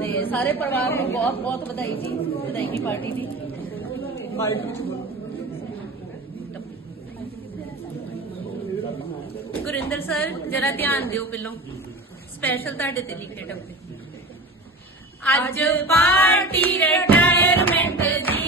ਤੇ ਸਾਰੇ ਪਰਿਵਾਰ ਨੂੰ ਬਹੁਤ ਬਹੁਤ ਵਧਾਈ ਜੀ ਵਧਾਈ ਦੀ ਪਾਰਟੀ ਦੀ। ਮਾਈਕ ਵਿੱਚ ਬੋਲੋ ਗੁਰਿੰਦਰ ਸਰ ਜਰਾ ਧਿਆਨ ਦਿਓ ਪਹਿਲਾਂ। ਸਪੈਸ਼ਲ ਤੁਹਾਡੇ ਤੇ ਲਿਖੇ ਡੱਬੇ। ਅੱਜ ਪਾਰਟੀ ਰਿਟਾਇਰਮੈਂਟ ਦੀ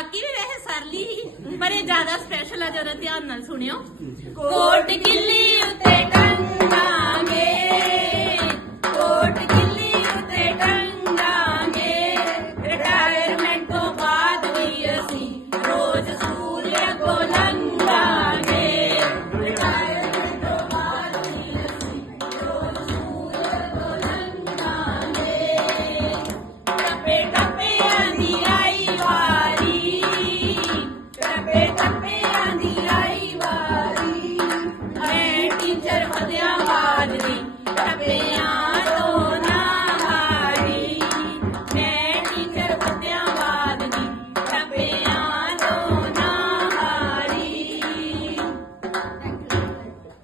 ਬਾਕੀ ਵੀ ਵੈਸੇ ਸਰਲੀ ਹੀ ਪਰ ਇਹ ਜ਼ਿਆਦਾ ਸਪੈਸ਼ਲ ਆ ਜਰਾ ਧਿਆਨ ਨਾਲ ਸੁਣਿਓ। ਕੋਟ ਕਿੱਲੀ ਉੱਤੇ ਟੰਗ